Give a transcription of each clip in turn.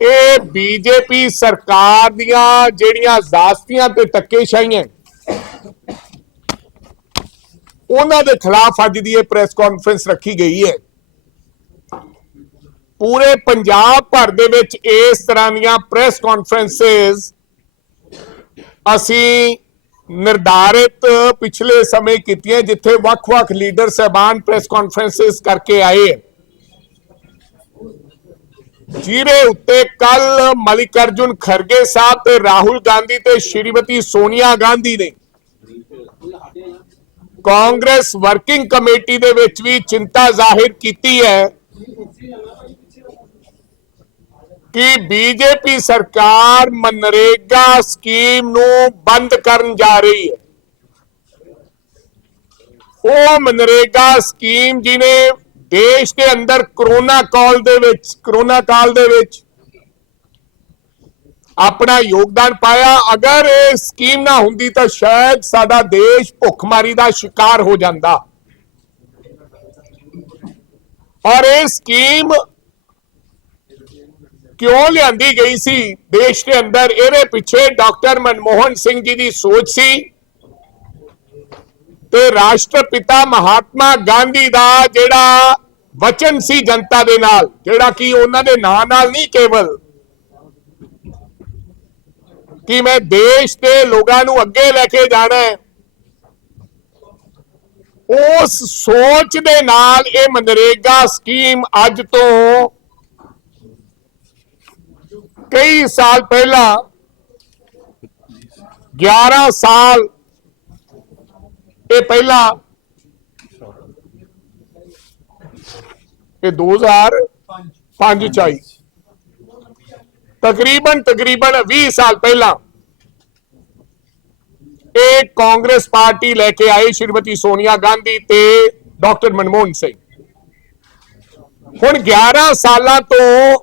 ਇਹ ਬੀਜੇਪੀ ਸਰਕਾਰ ਦੀਆਂ ਜਿਹੜੀਆਂ ਜ਼ਾਸਤੀਆਂ ਤੇ ਧੱਕੇਸ਼ਾਹੀਆਂ ਉਹਨਾਂ ਦੇ ਖਿਲਾਫ ਅੱਜ ਦੀ ਇਹ ਪ੍ਰੈਸ ਕਾਨਫਰੰਸ ਰੱਖੀ ਗਈ ਹੈ। ਪੂਰੇ ਪੰਜਾਬ ਭਰ ਦੇ ਵਿੱਚ ਇਸ ਤਰ੍ਹਾਂ ਦੀਆਂ ਪ੍ਰੈਸ ਕਾਨਫਰੰਸਸ ਅਸੀਂ ਨਿਰਧਾਰਿਤ ਪਿਛਲੇ ਸਮੇਂ ਕੀਤੀਆਂ, ਜਿੱਥੇ ਵੱਖ-ਵੱਖ ਲੀਡਰ ਸਹਿਬਾਨ ਪ੍ਰੈਸ ਕਾਨਫਰੰਸਸ ਕਰਕੇ ਆਏ। ਹੈ ਜਿਹਦੇ ਉੱਤੇ ਕੱਲ ਮਲਿਕਾਰਜੁਨ ਖਰਗੇ ਸਾਹਿਬ ਤੇ ਰਾਹੁਲ ਗਾਂਧੀ ਤੇ ਸ਼੍ਰੀਮਤੀ ਸੋਨੀਆ ਗਾਂਧੀ ਨੇ। ਕਾਂਗਰਸ ਵਰਕਿੰਗ ਕਮੇਟੀ ਦੇ ਵਿੱਚ ਵੀ ਚਿੰਤਾ ਜ਼ਾਹਿਰ ਕੀਤੀ ਹੈ ਕਿ ਬੀਜੇਪੀ ਸਰਕਾਰ ਮਨਰੇਗਾ ਸਕੀਮ ਨੂੰ ਬੰਦ ਕਰਨ ਜਾ ਰਹੀ ਹੈ। ਉਹ ਮਨਰੇਗਾ ਸਕੀਮ ਜਿਹਨੇ ਦੇਸ਼ ਦੇ ਅੰਦਰ ਕਰੋਨਾ ਕਾਲ ਦੇ ਵਿੱਚ, ਕਰੋਨਾ ਕਾਲ ਦੇ ਵਿੱਚ ਆਪਣਾ ਯੋਗਦਾਨ ਪਾਇਆ। ਅਗਰ ਇਹ ਸਕੀਮ ਨਾ ਹੁੰਦੀ ਤਾਂ ਸ਼ਾਇਦ ਸਾਡਾ ਦੇਸ਼ ਭੁੱਖਮਾਰੀ ਦਾ ਸ਼ਿਕਾਰ ਹੋ ਜਾਂਦਾ। ਔਰ ਇਹ ਸਕੀਮ ਕਿਉਂ ਲਿਆਂਦੀ ਗਈ ਸੀ? ਦੇਸ਼ ਦੇ ਅੰਦਰ ਇਹਦੇ ਪਿੱਛੇ ਡਾਕਟਰ ਮਨਮੋਹਨ ਸਿੰਘ ਜੀ ਦੀ ਸੋਚ ਸੀ। ਤੇ ਰਾਸ਼ਟਰਪਿਤਾ ਮਹਾਤਮਾ ਗਾਂਧੀ ਦਾ ਜਿਹੜਾ ਵਚਨ ਸੀ ਜਨਤਾ ਦੇ ਨਾਲ, ਜਿਹੜਾ ਕਿ ਉਹਨਾਂ ਦੇ ਨਾਂ ਨਾਲ ਨਹੀਂ ਕੇਵਲ। ਕਿ ਮੈਂ ਦੇਸ਼ ਦੇ ਲੋਕਾਂ ਨੂੰ ਅੱਗੇ ਲੈ ਕੇ ਜਾਣਾ ਹੈ। ਉਸ ਸੋਚ ਦੇ ਨਾਲ ਇਹ ਮਨਰੇਗਾ ਸਕੀਮ ਅੱਜ ਤੋਂ ਕਈ ਸਾਲ ਪਹਿਲਾਂ 11 ਸਾਲ ਇਹ ਪਹਿਲਾਂ। ਇਹ 2005 ਚ ਆਈ। ਤਕਰੀਬਨ ਤਕਰੀਬਨ 20 ਸਾਲ ਪਹਿਲਾਂ ਇਹ ਕਾਂਗਰਸ ਪਾਰਟੀ ਲੈ ਕੇ ਆਏ ਸ਼੍ਰੀਮਤੀ ਸੋਨੀਆ ਗਾਂਧੀ ਤੇ ਡਾਕਟਰ ਮਨਮੋਹਨ ਸਿੰਘ। ਹੁਣ 11 ਸਾਲਾਂ ਤੋਂ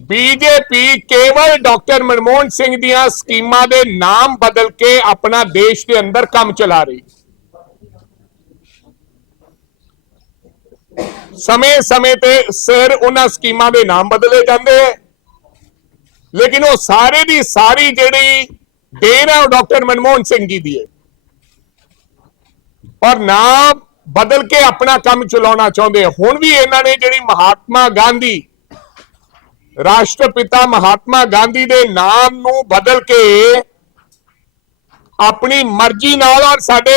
ਬੀਜੇਪੀ ਕੇਵਲ ਡਾਕਟਰ ਮਨਮੋਹਨ ਸਿੰਘ ਦੀਆਂ ਸਕੀਮਾਂ ਦੇ ਨਾਮ ਬਦਲ ਕੇ ਆਪਣਾ ਦੇਸ਼ ਦੇ ਅੰਦਰ ਕੰਮ ਚਲਾ ਰਹੀ। ਸਮੇਂ ਸਮੇਂ ਤੇ ਸਿਰ ਉਹਨਾਂ ਸਕੀਮਾਂ ਦੇ ਨਾਮ ਬਦਲੇ ਜਾਂਦੇ ਹੈ ਲੇਕਿਨ ਉਹ ਸਾਰੇ ਦੀ ਸਾਰੀ ਜਿਹੜੀ ਦੇਣ ਹੈ ਉਹ ਡਾਕਟਰ ਮਨਮੋਹਨ ਸਿੰਘ ਜੀ ਦੀ ਹੈ ਔਰ ਨਾਮ ਬਦਲ ਕੇ ਆਪਣਾ ਕੰਮ ਚਲਾਉਣਾ ਚਾਹੁੰਦੇ। ਹੁਣ ਵੀ ਇਹਨਾਂ ਨੇ ਜਿਹੜੀ ਮਹਾਤਮਾ ਗਾਂਧੀ, ਰਾਸ਼ਟਰਪਿਤਾ ਮਹਾਤਮਾ ਗਾਂਧੀ ਦੇ ਨਾਮ ਨੂੰ ਬਦਲ ਕੇ ਆਪਣੀ ਮਰਜ਼ੀ ਨਾਲ ਔਰ ਸਾਡੇ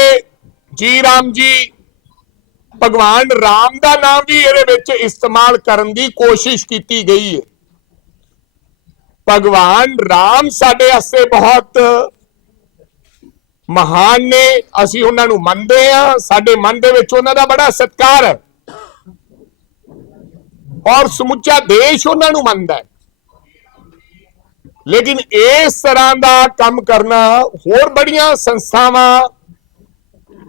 ਜੀ ਰਾਮ ਜੀ ਭਗਵਾਨ ਰਾਮ ਦਾ ਨਾਮ ਵੀ ਇਹਦੇ ਵਿੱਚ ਇਸਤੇਮਾਲ ਕਰਨ ਦੀ ਕੋਸ਼ਿਸ਼ ਕੀਤੀ ਗਈ ਹੈ। ਭਗਵਾਨ ਰਾਮ ਸਾਡੇ ਵਾਸਤੇ ਬਹੁਤ ਮਹਾਨ ਨੇ। ਅਸੀਂ ਉਹਨਾਂ ਨੂੰ ਮੰਨਦੇ ਆ ਸਾਡੇ ਮਨ ਦੇ ਵਿੱਚ ਉਹਨਾਂ ਦਾ ਬੜਾ ਸਤਿਕਾਰ ਹੈ। ਔਰ ਸਮੁੱਚਾ ਦੇਸ਼ ਉਹਨਾਂ ਨੂੰ ਮੰਨਦਾ ਹੈ। ਲੇਕਿਨ ਇਸ ਤਰ੍ਹਾਂ ਦਾ ਕੰਮ ਕਰਨਾ ਹੋਰ ਬੜੀਆਂ ਸੰਸਥਾਵਾਂ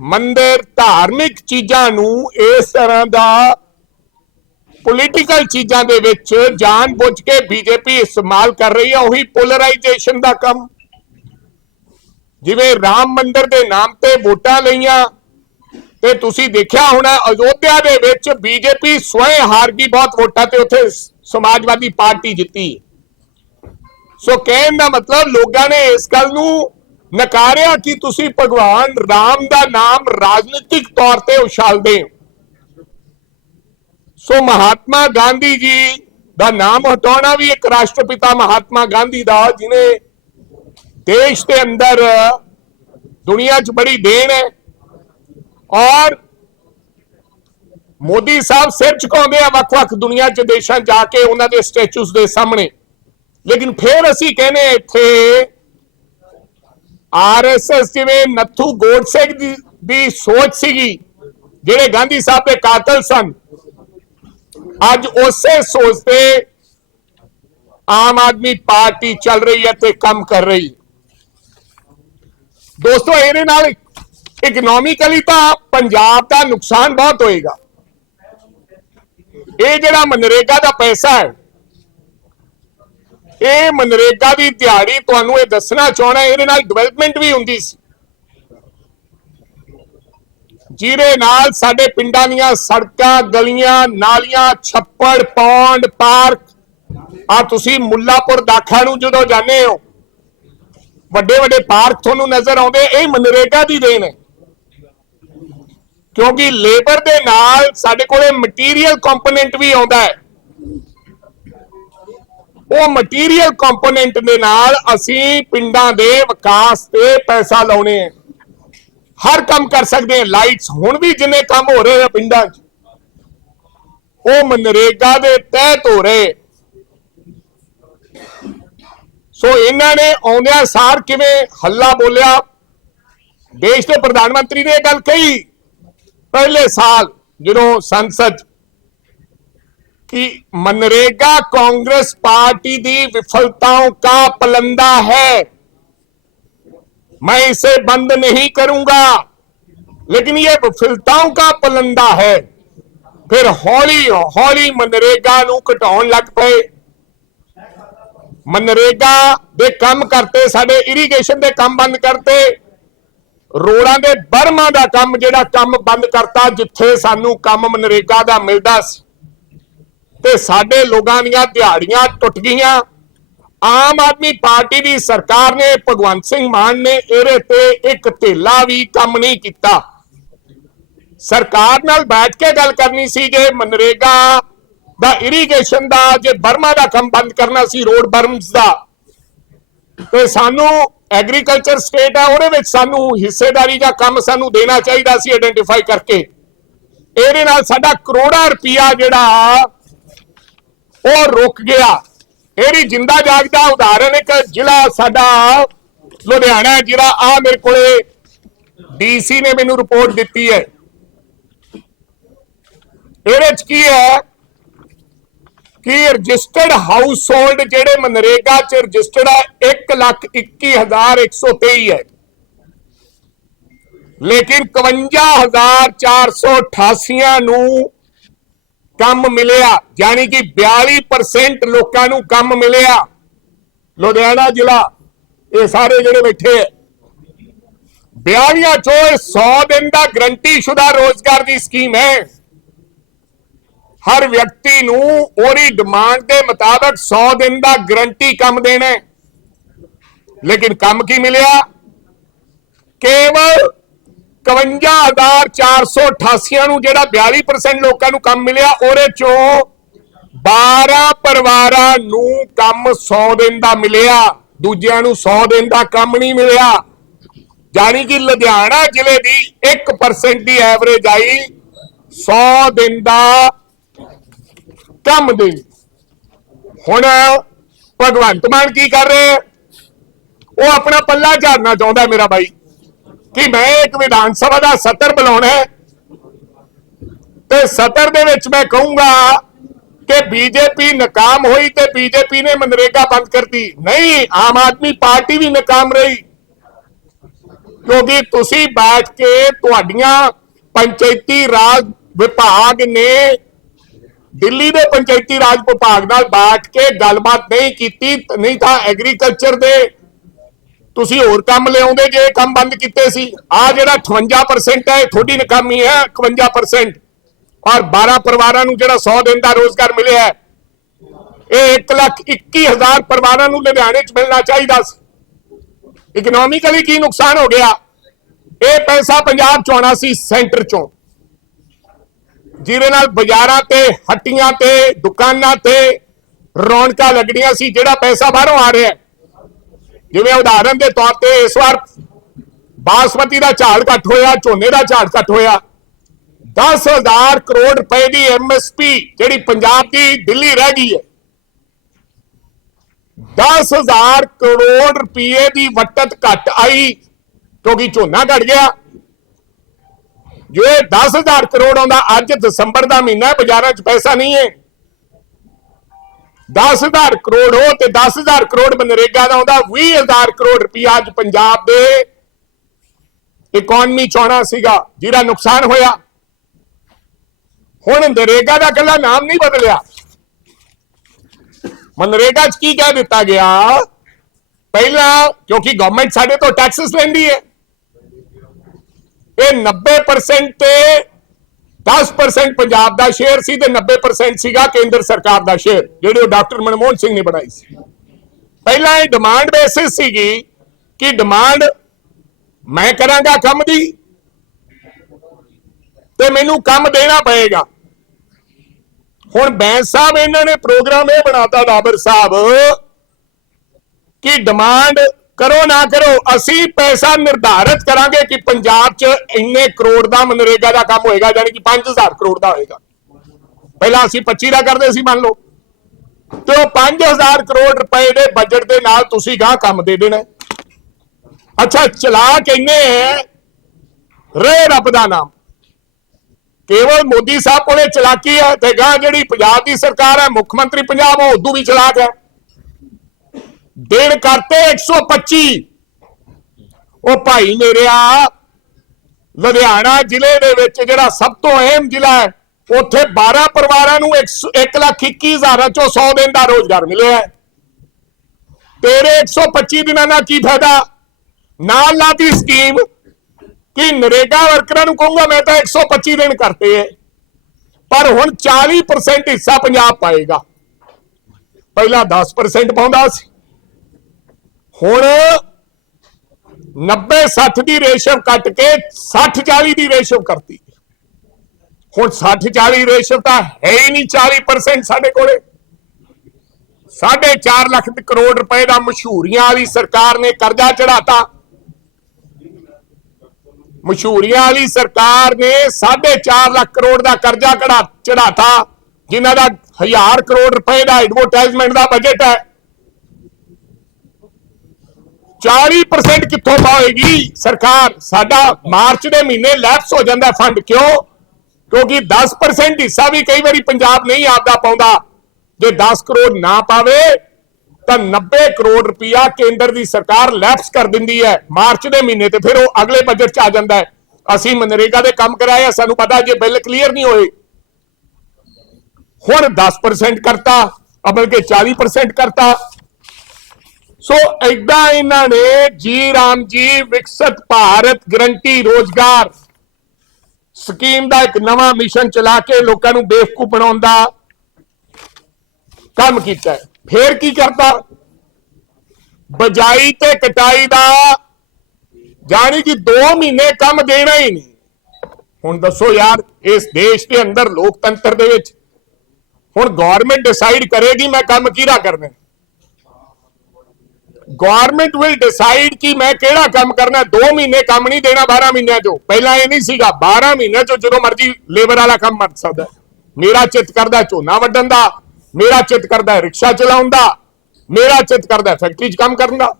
ਮੰਦਿਰ ਧਾਰਮਿਕ ਚੀਜ਼ਾਂ ਨੂੰ ਇਸ ਤਰ੍ਹਾਂ ਦਾ ਪੋਲੀਟੀਕਲ ਚੀਜ਼ਾਂ ਦੇ ਵਿੱਚ ਜਾਣ ਬੁੱਝ ਕੇ ਬੀਜੇਪੀ ਇਸਤੇਮਾਲ ਕਰ ਰਹੀ ਹੈ ਉਹੀ ਪੋਲਰਾਈਜੇਸ਼ਨ ਦਾ ਕੰਮ। ਜਿਵੇਂ ਰਾਮ ਮੰਦਿਰ ਦੇ ਨਾਮ ਤੇ ਵੋਟਾਂ ਲਈਆਂ, ਤੇ ਤੁਸੀਂ ਦੇਖਿਆ ਹੋਣਾ, ਅਯੋਧਿਆ ਦੇ ਵਿੱਚ ਬੀਜੇਪੀ ਸਵੈ ਹਾਰ ਗਈ ਬਹੁਤ ਵੋਟਾਂ ਤੇ ਉੱਥੇ ਸਮਾਜਵਾਦੀ ਪਾਰਟੀ ਜਿੱਤੀ। ਸੋ ਕਹਿਣ ਦਾ ਮਤਲਬ ਲੋਕਾਂ ਨੇ ਇਸ ਗੱਲ ਨੂੰ ਨਕਾਰਿਆ ਕਿ ਤੁਸੀਂ ਭਗਵਾਨ ਰਾਮ ਦਾ ਨਾਮ ਰਾਜਨੀਤਿਕ ਤੌਰ ਤੇ ਉਛਾਲਦੇ ਹੋ। ਸੋ ਮਹਾਤਮਾ ਗਾਂਧੀ ਜੀ ਦਾ ਨਾਮ ਹਟਾਉਣਾ ਵੀ ਇੱਕ ਰਾਸ਼ਟਰਪਿਤਾ ਮਹਾਤਮਾ ਗਾਂਧੀ ਦਾ ਜਿਨੇ ਦੇਸ਼ ਦੇ ਅੰਦਰ ਦੁਨੀਆ 'ਚ ਬੜੀ ਦੇਣ ਹੈ। ਔਰ ਮੋਦੀ ਸਾਹਿਬ ਸਿਰ ਝੁਕਾਉਂਦੇ ਆ ਵੱਖ-ਵੱਖ ਦੁਨੀਆ 'ਚ ਦੇਸ਼ਾਂ 'ਚ ਜਾ ਕੇ ਉਹਨਾਂ ਦੇ ਸਟੈਚੂਸ ਦੇ ਸਾਹਮਣੇ। ਲੇਕਿਨ ਫੇਰ ਅਸੀਂ ਕਹਿੰਦੇ ਹਾਂ ਇੱਥੇ ਆਰਐਸਐਸ ਜਿਵੇਂ ਨੱਥੂ ਗੋਡਸੇ ਦੀ ਦੀ ਸੋਚ ਸੀਗੀ, ਜਿਹੜੇ ਗਾਂਧੀ ਸਾਹਿਬ ਦੇ ਕਾਤਲ ਸਨ, ਅੱਜ ਉਸੇ ਸੋਚ ਤੇ ਆਮ ਆਦਮੀ ਪਾਰਟੀ ਚੱਲ ਰਹੀ ਹੈ ਤੇ ਕੰਮ ਕਰ ਰਹੀ ਹੈ। ਦੋਸਤੋ, ਇਹਦੇ ਨਾਲ ਇਕਨੋਮਿਕਲੀ ਤਾਂ ਪੰਜਾਬ ਦਾ ਨੁਕਸਾਨ ਬਹੁਤ ਹੋਏਗਾ। ਇਹ ਜਿਹੜਾ ਮਨਰੇਗਾ ਦਾ ਪੈਸਾ ਹੈ ਇਹ ਮਨਰੇਗਾ ਦੀ ਦਿਹਾੜੀ ਤੁਹਾਨੂੰ ਇਹ ਦੱਸਣਾ ਚਾਹਣਾ, ਇਹਦੇ ਨਾਲ ਡਿਵੈਲਪਮੈਂਟ ਵੀ ਹੁੰਦੀ ਸੀ। ਜਿਹਦੇ ਨਾਲ ਸਾਡੇ ਪਿੰਡਾਂ ਦੀਆਂ ਸੜਕਾਂ, ਗਲੀਆਂ, ਨਾਲੀਆਂ, ਛੱਪੜ, ਪੌਂਡ, ਪਾਰਕ, ਆ ਤੁਸੀਂ ਮੁੱਲਾਪੁਰ ਦਾਖਾ ਨੂੰ ਜਦੋਂ ਜਾਂਦੇ ਹੋ ਵੱਡੇ ਵੱਡੇ ਪਾਰਕ ਤੁਹਾਨੂੰ ਨਜ਼ਰ ਆਉਂਦੇ, ਇਹ ਮਨਰੇਗਾ ਦੀ ਦੇਣ ਹੈ। ਕਿਉਂਕਿ ਲੇਬਰ ਦੇ ਨਾਲ ਸਾਡੇ ਕੋਲੇ ਮਟੀਰੀਅਲ ਕੰਪੋਨੈਂਟ ਵੀ ਆਉਂਦਾ ਹੈ। ਉਹ ਮਟੀਰੀਅਲ ਕੰਪੋਨੈਂਟ ਦੇ ਨਾਲ ਅਸੀਂ ਪਿੰਡਾਂ ਦੇ ਵਿਕਾਸ ਤੇ ਪੈਸਾ ਲਾਉਣੇ ਹੈ ਹਰ ਕੰਮ ਕਰ ਸਕਦੇ ਹਾਂ ਲਾਈਟਸ ਹੁਣ ਵੀ ਜਿੰਨੇ ਕੰਮ ਹੋ ਰਹੇ ਆ ਪਿੰਡਾਂ 'ਚ, ਉਹ ਮਨਰੇਗਾ ਦੇ ਤਹਿਤ ਹੋ ਰਹੇ। ਸੋ ਇਹਨਾਂ ਨੇ ਆਉਂਦਿਆਂ ਸਾਰ ਕਿਵੇਂ ਹੱਲਾ ਬੋਲਿਆ? ਦੇਸ਼ ਦੇ ਪ੍ਰਧਾਨ ਮੰਤਰੀ ਨੇ ਇਹ ਗੱਲ ਕਹੀ। ਪਹਿਲੇ ਸਾਲ ਜਦੋਂ ਸੰਸਦ 'ਚ कि मनरेगा कांग्रेस पार्टी दी विफलताओं का पलंदा है मैं इसे बंद नहीं करूंगा लेकिन ये विफलताओं का पलंदा है फिर हौली हौली मनरेगा ਨੂੰ ਘਟਾਉਣ ਲੱਗ ਪਏ ਮਨਰੇਗਾ ਦੇ ਕੰਮ ਕਰਤੇ ਸਾਡੇ ਇਰੀਗੇਸ਼ਨ ਦੇ ਕੰਮ ਬੰਦ ਕਰਤੇ ਰੋਡਾਂ ਦੇ ਬਰਮਾਂ ਦਾ ਕੰਮ ਜਿਹੜਾ ਕੰਮ ਬੰਦ ਕਰਤਾ ਜਿੱਥੇ ਸਾਨੂੰ ਕੰਮ ਮਨਰੇਗਾ ਦਾ ਮਿਲਦਾ ਸੀ ਤੇ ਸਾਡੇ ਲੋਕਾਂ ਦੀਆਂ ਦਿਹਾੜੀਆਂ ਟੁੱਟ ਗਈਆਂ। ਆਮ ਆਦਮੀ ਪਾਰਟੀ ਦੀ ਸਰਕਾਰ ਨੇ, ਭਗਵੰਤ ਸਿੰਘ ਮਾਨ ਨੇ ਇਹਦੇ ਤੇ ਇੱਕ ਢੇਲਾ ਵੀ ਕੰਮ ਨਹੀਂ ਕੀਤਾ। ਸਰਕਾਰ ਨਾਲ ਬੈਠ ਕੇ ਗੱਲ ਕਰਨੀ ਸੀ ਜੇ ਮਨਰੇਗਾ ਦਾ ਇਰੀਗੇਸ਼ਨ ਦਾ, ਜੇ ਬਰਮਾ ਦਾ ਕੰਮ ਬੰਦ ਕਰਨਾ ਸੀ ਰੋਡ ਬਰਮਸ ਦਾ। ਤੇ ਸਾਨੂੰ ਐਗਰੀਕਲਚਰ ਸਟੇਟ ਹੈ ਉਹਦੇ ਵਿੱਚ ਸਾਨੂੰ ਹਿੱਸੇਦਾਰੀ ਦਾ ਕੰਮ ਸਾਨੂੰ ਦੇਣਾ ਚਾਹੀਦਾ ਸੀ ਆਇਡੈਂਟੀਫਾਈ ਕਰਕੇ। ਇਹਦੇ ਨਾਲ ਸਾਡਾ ਕਰੋੜਾਂ ਰੁਪਇਆ ਜਿਹੜਾ ਉਹ ਰੁਕ ਗਿਆ। ਇਹਦੀ ਜਿੰਦਾ ਜਾਗਦਾ ਉਦਾਹਰਨ ਇੱਕ ਜ਼ਿਲ੍ਹਾ ਸਾਡਾ ਲੁਧਿਆਣਾ ਜਿਹੜਾ ਆ ਮੇਰੇ ਕੋਲੇ ਡੀਸੀ ਨੇ ਮੈਨੂੰ ਰਿਪੋਰਟ ਦਿੱਤੀ ਹੈ। ਇਹਦੇ ਚ ਕੀ ਹੈ ਕਿ ਰਜਿਸਟਰਡ ਹਾਊਸ ਹੋਲਡ ਜਿਹੜੇ ਮਨਰੇਗਾ ਚ ਰਜਿਸਟਰਡ ਹੈ 121123 ਹੈ। ਲੇਕਿਨ 51488 ਨੂੰ ਕੰਮ ਮਿਲਿਆ, ਯਾਨੀ ਕਿ 42% ਲੋਕਾਂ ਨੂੰ ਕੰਮ ਮਿਲਿਆ। ਲੁਧਿਆਣਾ ਜ਼ਿਲ੍ਹਾ, ਇਹ ਸਾਰੇ ਜਿਹੜੇ ਬੈਠੇ ਹੈ 42 ਚੋਂ ਇਹ 100 ਦਿਨ ਦਾ ਗਰੰਟੀ ਸ਼ੁਦਾ ਰੋਜ਼ਗਾਰ ਦੀ ਸਕੀਮ ਹੈ। ਹਰ ਵਿਅਕਤੀ ਨੂੰ ਉਹਦੀ ਡਿਮਾਂਡ ਦੇ ਮੁਤਾਬਕ 100 ਦਿਨ ਦਾ ਗਰੰਟੀ ਕੰਮ ਦੇਣਾ ਲੇਕਿਨ ਕੰਮ ਕੀ ਮਿਲਿਆ? ਕੇਵਲ 51488 ਨੂੰ ਜਿਹੜਾ 42% ਲੋਕਾਂ ਨੂੰ ਕੰਮ ਮਿਲਿਆ, ਉਹਦੇ ਚੋਂ 12 ਪਰਿਵਾਰਾਂ ਨੂੰ ਕੰਮ 100 ਦਿਨ ਦਾ ਮਿਲਿਆ, ਦੂਜਿਆਂ ਨੂੰ 100 ਦਿਨ ਦਾ ਕੰਮ ਨਹੀਂ ਮਿਲਿਆ। ਜਾਨੀ ਕਿ ਲੁਧਿਆਣਾ ਜ਼ਿਲ੍ਹੇ ਦੀ 1% ਦੀ ਐਵਰੇਜ ਆਈ 100 ਦਿਨ ਦਾ ਕੰਮ ਦੇ ਹੁਣ ਭਗਵੰਤ ਮਾਨ ਕੀ ਕਰ ਰਹੇ ਉਹ ਆਪਣਾ ਪੱਲਾ ਝਾੜਨਾ ਚਾਹੁੰਦਾ ਮੇਰਾ ਬਾਈ। ਕਿ ਮੈਂ ਇੱਕ ਵਿਧਾਨ ਸਭਾ ਦਾ ਸੱਤਰ ਬੁਲਾਉਣਾ ਤੇ ਸੱਤਰ ਦੇ ਵਿੱਚ ਮੈਂ ਕਹੂੰਗਾ ਕਿ ਬੀਜੇਪੀ ਨਾਕਾਮ ਹੋਈ ਤੇ ਬੀਜੇਪੀ ਨੇ ਮਨਰੇਗਾ ਬੰਦ ਕਰਤੀ। ਨਹੀਂ, ਆਮ ਆਦਮੀ ਪਾਰਟੀ ਵੀ ਨਾਕਾਮ ਰਹੀ। ਕਿਉਂਕਿ ਤੁਸੀਂ ਬੈਠ ਕੇ ਤੁਹਾਡੀਆਂ ਪੰਚਾਇਤੀ ਰਾਜ ਵਿਭਾਗ ਨੇ ਦਿੱਲੀ ਦੇ ਪੰਚਾਇਤੀ ਰਾਜ ਵਿਭਾਗ ਨਾਲ ਬੈਠ ਕੇ ਗੱਲਬਾਤ ਨਹੀਂ ਕੀਤੀ, ਨਹੀਂ ਤਾਂ ਐਗਰੀਕਲਚਰ ਦੇ ਤੁਸੀਂ ਹੋਰ ਕੰਮ ਲਿਆਉਂਦੇ ਜੇ ਕੰਮ ਬੰਦ ਕੀਤੇ ਸੀ। ਆ ਜਿਹੜਾ 58% ਹੈ, ਇਹ ਤੁਹਾਡੀ ਨਕਾਮੀ ਹੈ 51% ਔਰ 12 ਪਰਿਵਾਰਾਂ ਨੂੰ ਜਿਹੜਾ 100 ਦਿਨ ਦਾ ਰੋਜ਼ਗਾਰ ਮਿਲਿਆ ਹੈ, ਇਹ 1 ਲੱਖ 21 ਹਜ਼ਾਰ ਪਰਿਵਾਰਾਂ ਨੂੰ ਲੁਧਿਆਣੇ 'ਚ ਮਿਲਣਾ ਚਾਹੀਦਾ ਸੀ। ਇਕਨੋਮਿਕਲੀ ਕੀ ਨੁਕਸਾਨ ਹੋ ਗਿਆ? ਇਹ ਪੈਸਾ ਪੰਜਾਬ 'ਚ ਆਉਣਾ ਸੀ, ਸੈਂਟਰ 'ਚੋਂ। ਜਿਹਦੇ ਨਾਲ ਬਾਜ਼ਾਰਾਂ ਤੇ, ਹੱਟੀਆਂ ਤੇ, ਦੁਕਾਨਾਂ ਤੇ ਰੌਣਕਾਂ ਲੱਗਣੀਆਂ ਸੀ, ਜਿਹੜਾ ਪੈਸਾ ਬਾਹਰੋਂ ਆ ਰਿਹਾ ਜਿਵੇਂ ਉਦਾਹਰਨ ਦੇ ਤੌਰ ਤੇ ਇਸ ਵਾਰ ਬਾਸਮਤੀ ਦਾ ਝਾੜ ਘੱਟ ਹੋਇਆ, ਝੋਨੇ ਦਾ ਝਾੜ ਘੱਟ ਹੋਇਆ। 10000 ਕਰੋੜ ਰੁਪਏ ਦੀ ਐਮਐਸਪੀ ਜਿਹੜੀ ਪੰਜਾਬ ਦੀ ਦਿੱਲੀ ਰਹਿ ਗਈ ਹੈ। 10000 ਕਰੋੜ ਰੁਪਏ ਦੀ ਵਟਤ ਘੱਟ ਆਈ, ਕਿਉਂਕਿ ਝੋਨਾ ਘਟ ਗਿਆ। ਜੋ ਇਹ 10000 ਕਰੋੜ ਆਉਂਦਾ, ਅੱਜ ਦਸੰਬਰ ਦਾ ਮਹੀਨਾ ਬਾਜ਼ਾਰਾਂ 'ਚ ਪੈਸਾ ਨਹੀਂ ਹੈ। 10000 ਕਰੋੜ ਹੋ ਤੇ 10000 ਕਰੋੜ ਮਨਰੇਗਾ ਦਾ ਆਉਂਦਾ 20000 ਕਰੋੜ ਰੁਪਇਆ ਅੱਜ ਪੰਜਾਬ ਦੇ ਇਕਨੋਮੀ ਚੋਣਾ ਸੀਗਾ ਜਿਹੜਾ ਨੁਕਸਾਨ ਹੋਇਆ। ਹੁਣ ਨਰੇਗਾ ਦਾ ਕੱਲਾ ਨਾਮ ਨਹੀਂ ਬਦਲਿਆ। ਮਨਰੇਗਾ 'ਚ ਕੀ ਕਹਿ ਦਿੱਤਾ ਗਿਆ? ਪਹਿਲਾਂ, ਕਿਉਂਕਿ ਗਵਰਨਮੈਂਟ ਸਾਡੇ ਤੋਂ ਟੈਕਸਸ ਲੈਂਦੀ ਹੈ। ਇਹ 90% ਤੇ 10% ਪੰਜਾਬ ਦਾ ਸ਼ੇਅਰ ਸੀ ਤੇ 90% ਸੀਗਾ ਕੇਂਦਰ ਸਰਕਾਰ ਦਾ ਸ਼ੇਅਰ ਜਿਹੜੀ ਉਹ ਡਾਕਟਰ ਮਨਮੋਹਨ ਸਿੰਘ ਨੇ ਬਣਾਈ ਸੀ। ਪਹਿਲਾਂ ਇਹ ਡਿਮਾਂਡ ਬੇਸਿਸ ਸੀਗੀ ਕਿ ਡਿਮਾਂਡ ਮੈਂ ਕਰਾਂਗਾ ਕੰਮ ਦੀ ਤੇ ਮੈਨੂੰ ਕੰਮ ਦੇਣਾ ਪਏਗਾ। ਹੁਣ ਬੈਂਸ ਸਾਹਿਬ ਇਹਨਾਂ ਨੇ ਪ੍ਰੋਗਰਾਮ ਇਹ ਬਣਾਤਾ ਡਾਬਰ ਸਾਹਿਬ ਕਿ ਡਿਮਾਂਡ ਕਰੋ ਨਾ ਕਰੋ, ਅਸੀਂ ਪੈਸਾ ਨਿਰਧਾਰਿਤ ਕਰਾਂਗੇ ਕਿ ਪੰਜਾਬ 'ਚ ਇੰਨੇ ਕਰੋੜ ਦਾ ਮਨਰੇਗਾ ਦਾ ਕੰਮ ਹੋਏਗਾ ਯਾਨੀ ਕਿ 5000 ਕਰੋੜ ਦਾ ਹੋਏਗਾ। ਪਹਿਲਾਂ ਅਸੀਂ 25 ਦਾ ਕਰਦੇ ਸੀ, ਮੰਨ ਲਓ। ਤੇ ਉਹ 5000 ਕਰੋੜ ਰੁਪਏ ਦੇ ਬਜਟ ਦੇ ਨਾਲ ਤੁਸੀਂ ਗਾਂ ਕੰਮ ਦੇ ਦੇਣਾ ਅੱਛਾ, ਚਲਾਕ ਇੰਨੇ ਹੈ। ਰੇ ਰੱਬ ਦਾ ਨਾਮ। ਕੇਵਲ ਮੋਦੀ ਸਾਹਿਬ ਕੋਲੇ ਚਲਾਕੀ ਹੈ ਤੇ ਗਾਂ ਜਿਹੜੀ ਪੰਜਾਬ ਦੀ ਸਰਕਾਰ ਹੈ, ਮੁੱਖ ਮੰਤਰੀ ਪੰਜਾਬ, ਉਹ ਉਦੋਂ ਵੀ ਚਲਾਕ ਹੈ। ਦਿਨ ਕਰਤੇ 125 ਉਹ ਭਾਈ ਮੇਰਿਆ, ਲੁਧਿਆਣਾ ਜ਼ਿਲ੍ਹੇ ਦੇ ਵਿੱਚ ਜਿਹੜਾ ਸਭ ਤੋਂ ਅਹਿਮ ਜ਼ਿਲ੍ਹਾ ਹੈ, ਉੱਥੇ 12 ਪਰਿਵਾਰਾਂ ਨੂੰ 1 ਲੱਖ 21 ਹਜ਼ਾਰਾਂ ਚੋਂ 100 ਦਿਨ ਦਾ ਰੋਜ਼ਗਾਰ ਮਿਲਿਆ ਹੈ। ਤੇਰੇ 125 ਦਿਨਾਂ ਦਾ ਕੀ ਫਾਇਦਾ? ਨਾਲ ਲਾਤੀ ਸਕੀਮ ਕਿ ਨਰੇਗਾ ਵਰਕਰਾਂ ਨੂੰ ਕਹੂੰਗਾ, ਮੈਂ ਤਾਂ 125 ਦਿਨ ਕਰਤੇ ਹੈ ਪਰ ਹੁਣ 40% ਹਿੱਸਾ ਪੰਜਾਬ ਪਾਏਗਾ। ਪਹਿਲਾਂ 10% ਪਾਉਂਦਾ ਸੀ। ਹੁਣ 90 60 ਦੀ ਰੇਸ਼ੋ ਕੱਟ ਕੇ 60 40 ਦੀ ਰੇਸ਼ੋ ਕਰਤੀ। ਹੁਣ 60 40 ਰੇਸ਼ੋ ਤਾਂ ਹੈ ਹੀ ਨਹੀਂ 40% ਸਾਡੇ ਕੋਲੇ। 4.5 ਲੱਖ ਕਰੋੜ ਰੁਪਏ ਦਾ ਮਸ਼ਹੂਰੀਆਂ ਵਾਲੀ ਸਰਕਾਰ ਨੇ ਕਰਜ਼ਾ ਚੜਾਤਾ ਮਸ਼ਹੂਰੀਆਂ ਵਾਲੀ ਸਰਕਾਰ ਨੇ 4.5 ਲੱਖ ਕਰੋੜ ਦਾ ਕਰਜ਼ਾ ਕਢਾ ਚੜਾਤਾ ਜਿਨ੍ਹਾਂ ਦਾ 1000 ਕਰੋੜ ਰੁਪਏ ਦਾ ਐਡਵਰਟਾਈਜ਼ਮੈਂਟ ਦਾ ਬਜਟ ਹੈ। 40% ਕਿੱਥੋਂ ਪਾਏਗੀ ਸਰਕਾਰ ਸਾਡਾ ਮਾਰਚ ਦੇ ਮਹੀਨੇ ਲੈਪਸ ਹੋ ਜਾਂਦਾ ਫੰਡ ਕਿਉਂ? ਕਿਉਂਕਿ 10% ਹਿੱਸਾ ਵੀ ਕਈ ਵਾਰੀ ਪੰਜਾਬ ਨਹੀਂ ਆਪਦਾ ਪਾਉਂਦਾ। ਜੇ 10 ਕਰੋੜ ਨਾ ਪਾਵੇ ਤਾਂ 90 ਕਰੋੜ ਰੁਪਇਆ ਕੇਂਦਰ ਦੀ ਸਰਕਾਰ ਲੈਪਸ ਕਰ ਦਿੰਦੀ ਹੈ। ਮਾਰਚ ਦੇ ਮਹੀਨੇ ਤੇ ਫਿਰ ਉਹ ਅਗਲੇ ਬਜਟ 'ਚ ਆ ਜਾਂਦਾ ਹੈ। ਅਸੀਂ ਮਨਰੇਗਾ ਦੇ ਕੰਮ ਕਰਾਏ ਆ, ਸਾਨੂੰ ਪਤਾ ਜੇ ਬਿੱਲ ਕਲੀਅਰ ਨਹੀਂ ਹੋਏ। ਹੁਣ 10% ਕਰਤਾ ਅਬਲ ਕੇ 40% ਕਰਤਾ। ਸੋ ਐਦਾਂ ਇਹਨਾਂ ਨੇ G Ram G Viksit Bharat guarantee ਰੋਜ਼ਗਾਰ ਸਕੀਮ ਦਾ ਇੱਕ ਨਵਾਂ ਮਿਸ਼ਨ ਚਲਾ ਕੇ ਲੋਕਾਂ ਨੂੰ ਬੇਵਕੂਫ ਬਣਾਉਣ ਦਾ ਕੰਮ ਕੀਤਾ ਫੇਰ ਕੀ ਕਰਤਾ? ਬਜਾਈ ਤੇ ਕਟਾਈ ਦਾ ਜਾਣੀ ਕਿ 2 ਮਹੀਨੇ ਕੰਮ ਦੇਣਾ ਹੀ ਨਹੀਂ। ਹੁਣ ਦੱਸੋ ਯਾਰ, ਇਸ ਦੇਸ਼ ਦੇ ਅੰਦਰ ਲੋਕਤੰਤਰ ਦੇ ਵਿੱਚ ਹੁਣ ਗਵਰਨਮੈਂਟ ਡਿਸਾਈਡ ਕਰੇਗੀ ਮੈਂ ਕੰਮ ਕਿਹੜਾ ਕਰਨਾ ਗਵਰਨਮੈਂਟ ਵਿਲ ਡਿਸਾਈਡ ਕਿ ਮੈਂ ਕਿਹੜਾ ਕੰਮ ਕਰਨਾ 2 ਮਹੀਨੇ ਕੰਮ ਨਹੀਂ ਦੇਣਾ 12 ਮਹੀਨਿਆਂ ਚੋਂ ਪਹਿਲਾਂ ਇਹ ਨਹੀਂ ਸੀਗਾ 12 ਮਹੀਨਿਆਂ ਚੋਂ ਜਦੋਂ ਮਰਜ਼ੀ ਲੇਬਰ ਵਾਲਾ ਕੰਮ ਮਰ ਸਕਦਾ ਮੇਰਾ ਚਿੱਤ ਕਰਦਾ ਝੋਨਾ ਵੱਢਣ ਦਾ ਮੇਰਾ ਚਿੱਤ ਕਰਦਾ ਰਿਕਸ਼ਾ ਚਲਾਉਣ ਦਾ ਮੇਰਾ ਚਿੱਤ ਕਰਦਾ ਫੈਕਟਰੀ 'ਚ ਕੰਮ ਕਰਨ ਦਾ